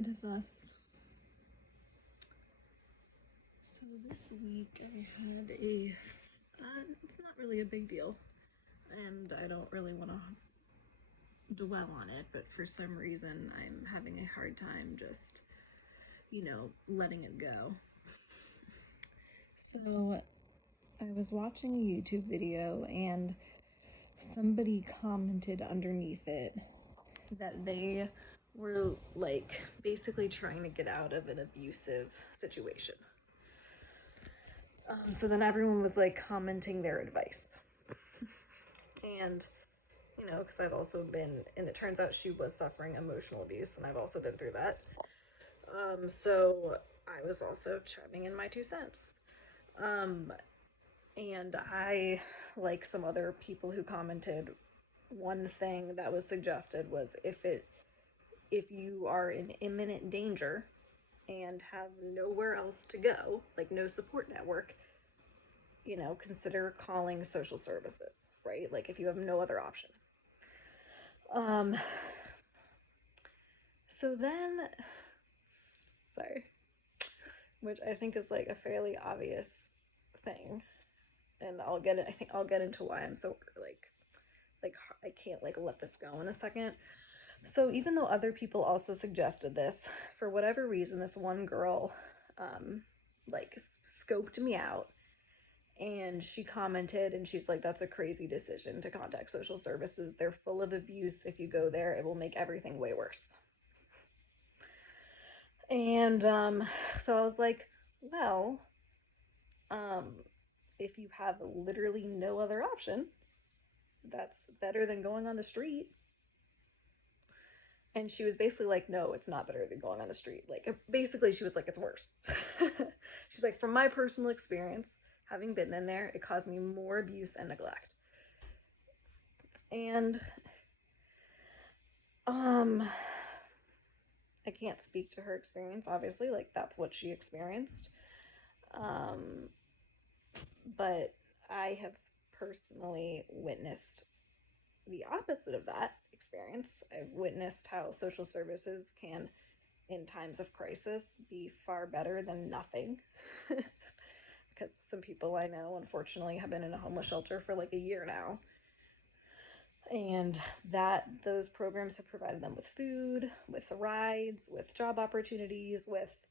It is us. So this week I had it's not really a big deal, and I don't really want to dwell on it, but for some reason I'm having a hard time just, letting it go. So I was watching a YouTube video and somebody commented underneath it that they were like basically trying to get out of an abusive situation. So then everyone was like commenting their advice. And, because I've also been, and it turns out she was suffering emotional abuse, and I've also been through that. So I was also chiming in my 2 cents. And I, like some other people who commented, one thing that was suggested was if you are in imminent danger and have nowhere else to go, like no support network, consider calling social services, right? Like if you have no other option. So then, sorry, which I think is like a fairly obvious thing, and I think I'll get into why I'm so like I can't like let this go in a second. So even though other people also suggested this, for whatever reason, this one girl, like scoped me out, and she commented, and she's like, "That's a crazy decision to contact social services. They're full of abuse. If you go there, it will make everything way worse." And so I was like, well, if you have literally no other option, that's better than going on the street. And she was basically like, no, it's not better than going on the street. Like, basically, she was like, it's worse. She's like, from my personal experience, having been in there, it caused me more abuse and neglect. And, I can't speak to her experience, obviously, like, that's what she experienced. But I have personally witnessed the opposite of that experience. I've witnessed how social services can, in times of crisis, be far better than nothing. Because some people I know, unfortunately, have been in a homeless shelter for like a year now. And those programs have provided them with food, with rides, with job opportunities, with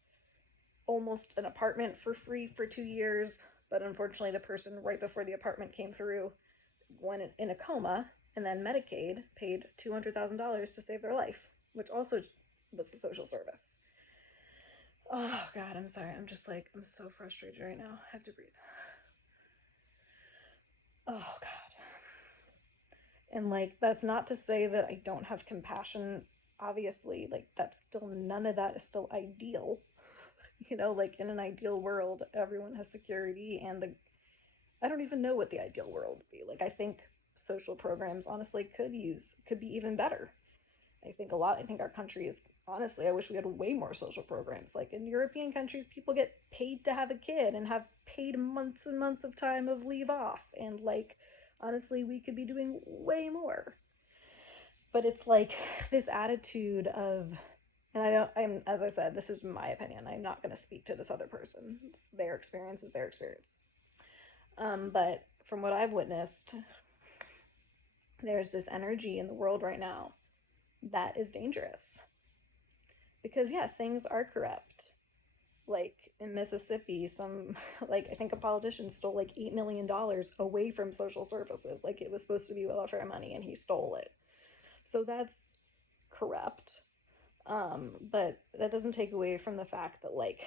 almost an apartment for free for 2 years. But unfortunately, the person right before the apartment came through went in a coma, and then Medicaid paid $200,000 to save their life, which also was a social service. Oh, God, I'm sorry. I'm so frustrated right now. I have to breathe. Oh, God. And, like, that's not to say that I don't have compassion. Obviously, like, none of that is still ideal. Like, in an ideal world, everyone has security, and I don't even know what the ideal world would be. Like, I think social programs, honestly, could be even better. I think our country is, honestly, I wish we had way more social programs. Like in European countries, people get paid to have a kid and have paid months and months of time of leave off. And like, honestly, we could be doing way more. But it's like this attitude of, and as I said, this is my opinion. I'm not going to speak to this other person. Their experience is their experience. But from what I've witnessed, there's this energy in the world right now that is dangerous. Because, yeah, things are corrupt. Like in Mississippi, I think a politician stole like $8 million away from social services. Like it was supposed to be welfare money and he stole it. So that's corrupt. But that doesn't take away from the fact that like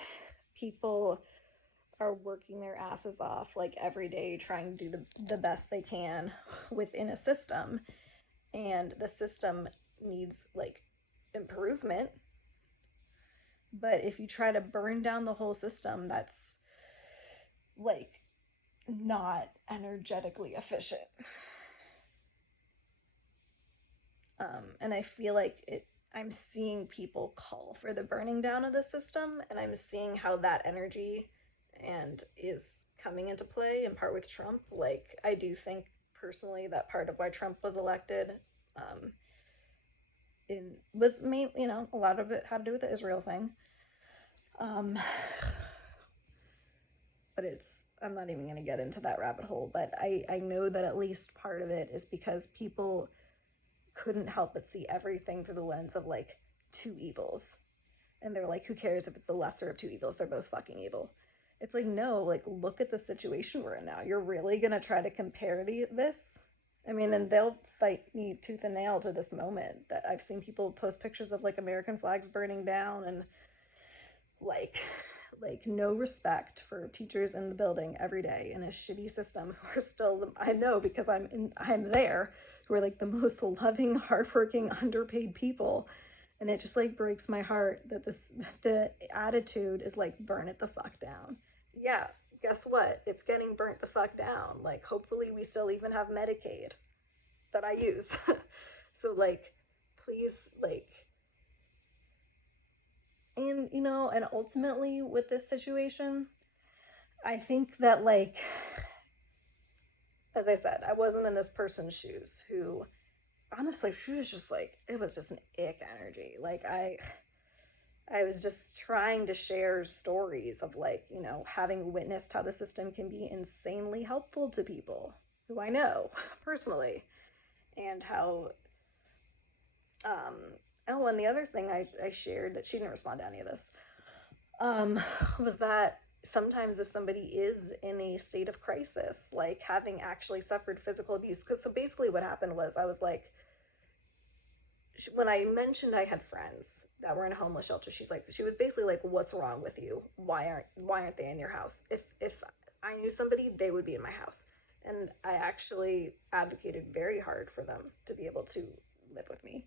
people are working their asses off like every day trying to do the best they can within a system. And the system needs like improvement. But if you try to burn down the whole system, that's like not energetically efficient. And I feel like I'm seeing people call for the burning down of the system, and I'm seeing how that energy and is coming into play in part with Trump. Like, I do think personally that part of why Trump was elected was main, a lot of it had to do with the Israel thing. Um, but I'm not even going to get into that rabbit hole, but I know that at least part of it is because people couldn't help but see everything through the lens of like two evils. And they're like, who cares if it's the lesser of two evils? They're both fucking evil. It's like, no, like, look at the situation we're in now. You're really going to try to compare this? I mean, and they'll fight me tooth and nail to this moment that I've seen people post pictures of like American flags burning down and like no respect for teachers in the building every day in a shitty system who are still, I know because I'm there, who are like the most loving, hardworking, underpaid people. And it just like breaks my heart that the attitude is like, burn it the fuck down. Yeah, guess what? It's getting burnt the fuck down. Like, hopefully we still even have Medicaid that I use. So like, please, like, and and ultimately with this situation, I think that, like, as I said, I wasn't in this person's shoes who, honestly, she was just like, it was just an ick energy. Like, I was just trying to share stories of, like, having witnessed how the system can be insanely helpful to people who I know personally, and how oh, and the other thing I shared that she didn't respond to any of this, was that sometimes if somebody is in a state of crisis, like having actually suffered physical abuse, because so basically what happened was I was like, when I mentioned I had friends that were in a homeless shelter, she was basically like, what's wrong with you? Why aren't they in your house? If I knew somebody, they would be in my house. And I actually advocated very hard for them to be able to live with me.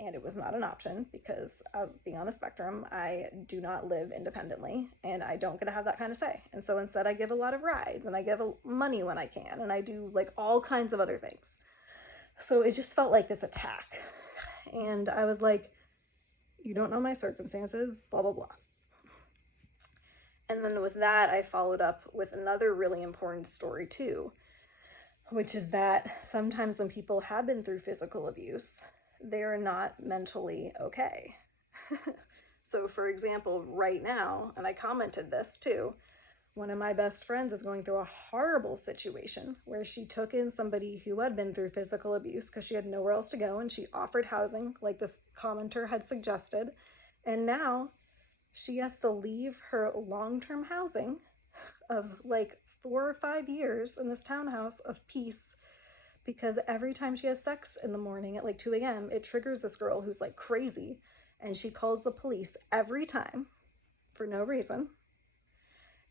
And it was not an option because, as being on the spectrum, I do not live independently and I don't get to have that kind of say. And so instead I give a lot of rides and I give money when I can and I do like all kinds of other things. So it just felt like this attack. And I was like, you don't know my circumstances, blah, blah, blah. And then with that, I followed up with another really important story too, which is that sometimes when people have been through physical abuse, they're not mentally okay. So for example, right now, and I commented this too, one of my best friends is going through a horrible situation where she took in somebody who had been through physical abuse because she had nowhere else to go, and she offered housing like this commenter had suggested. And now she has to leave her long-term housing of like 4 or 5 years in this townhouse of peace because every time she has sex in the morning at like 2 a.m., it triggers this girl who's like crazy, and she calls the police every time for no reason.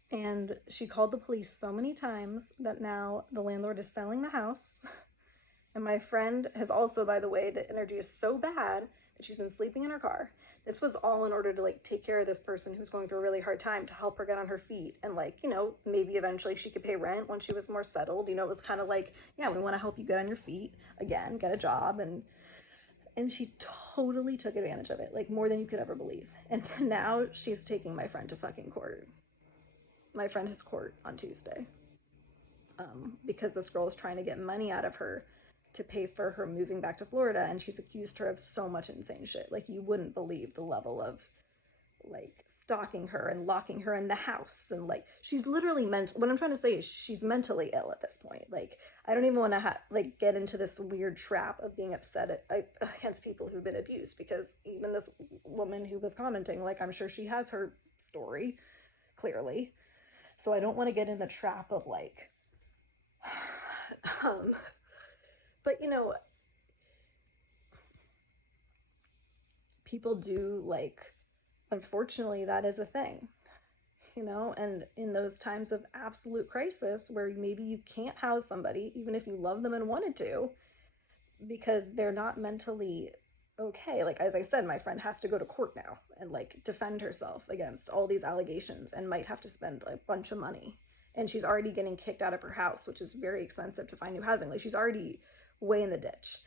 And she called the police so many times that now the landlord is selling the house. And my friend has also, by the way, the energy is so bad that she's been sleeping in her car. This was all in order to like take care of this person who's going through a really hard time, to help her get on her feet and like, maybe eventually she could pay rent when she was more settled. It was kind of like, yeah, we want to help you get on your feet again, get a job. And she totally took advantage of it, like more than you could ever believe. And now she's taking my friend to fucking court. My friend has court on Tuesday, because this girl is trying to get money out of her to pay for her moving back to Florida, and she's accused her of so much insane shit. Like, you wouldn't believe the level of like stalking her and locking her in the house, and like she's literally what I'm trying to say is she's mentally ill at this point. Like, I don't even want to like get into this weird trap of being upset against people who've been abused, because even this woman who was commenting, like, I'm sure she has her story clearly. So I don't want to get in the trap of like, but people do, like, unfortunately that is a thing, and in those times of absolute crisis where maybe you can't house somebody, even if you love them and wanted to, because they're not mentally okay. Like, as I said, my friend has to go to court now and like defend herself against all these allegations and might have to spend a bunch of money. And she's already getting kicked out of her house, which is very expensive to find new housing. Like, she's already way in the ditch.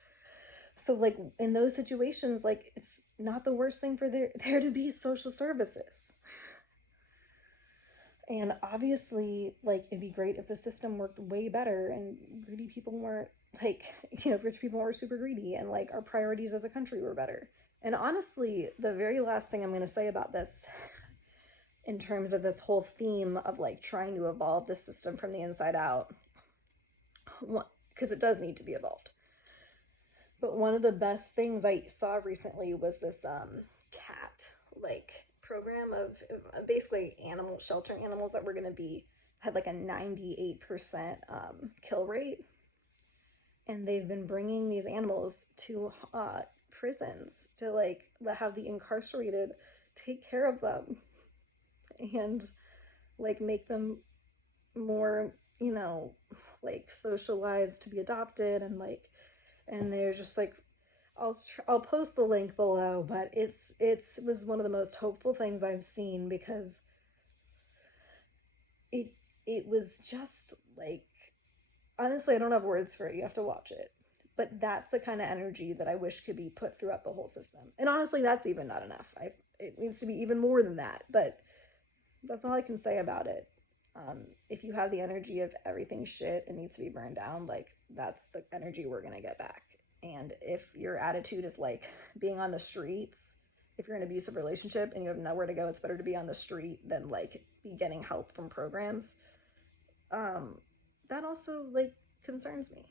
So like in those situations, like, it's not the worst thing for there to be social services. And obviously, like, it'd be great if the system worked way better and greedy people weren't like, rich people weren't super greedy, and like our priorities as a country were better. And honestly, the very last thing I'm going to say about this, in terms of this whole theme of like trying to evolve the system from the inside out, because it does need to be evolved. But one of the best things I saw recently was this cat like program of basically animal sheltering animals that were going to be had like a 98% kill rate, and they've been bringing these animals to prisons to like have the incarcerated take care of them and like make them more, you know, like socialized to be adopted, and like, and they're just like, I'll post the link below, but it was one of the most hopeful things I've seen, because it it was just like, honestly, I don't have words for it. You have to watch it. But that's the kind of energy that I wish could be put throughout the whole system. And honestly, that's even not enough. It needs to be even more than that. But that's all I can say about it. If you have the energy of everything shit and needs to be burned down, like that's the energy we're gonna get back. And if your attitude is like being on the streets, if you're in an abusive relationship and you have nowhere to go, it's better to be on the street than like be getting help from programs. That also like concerns me.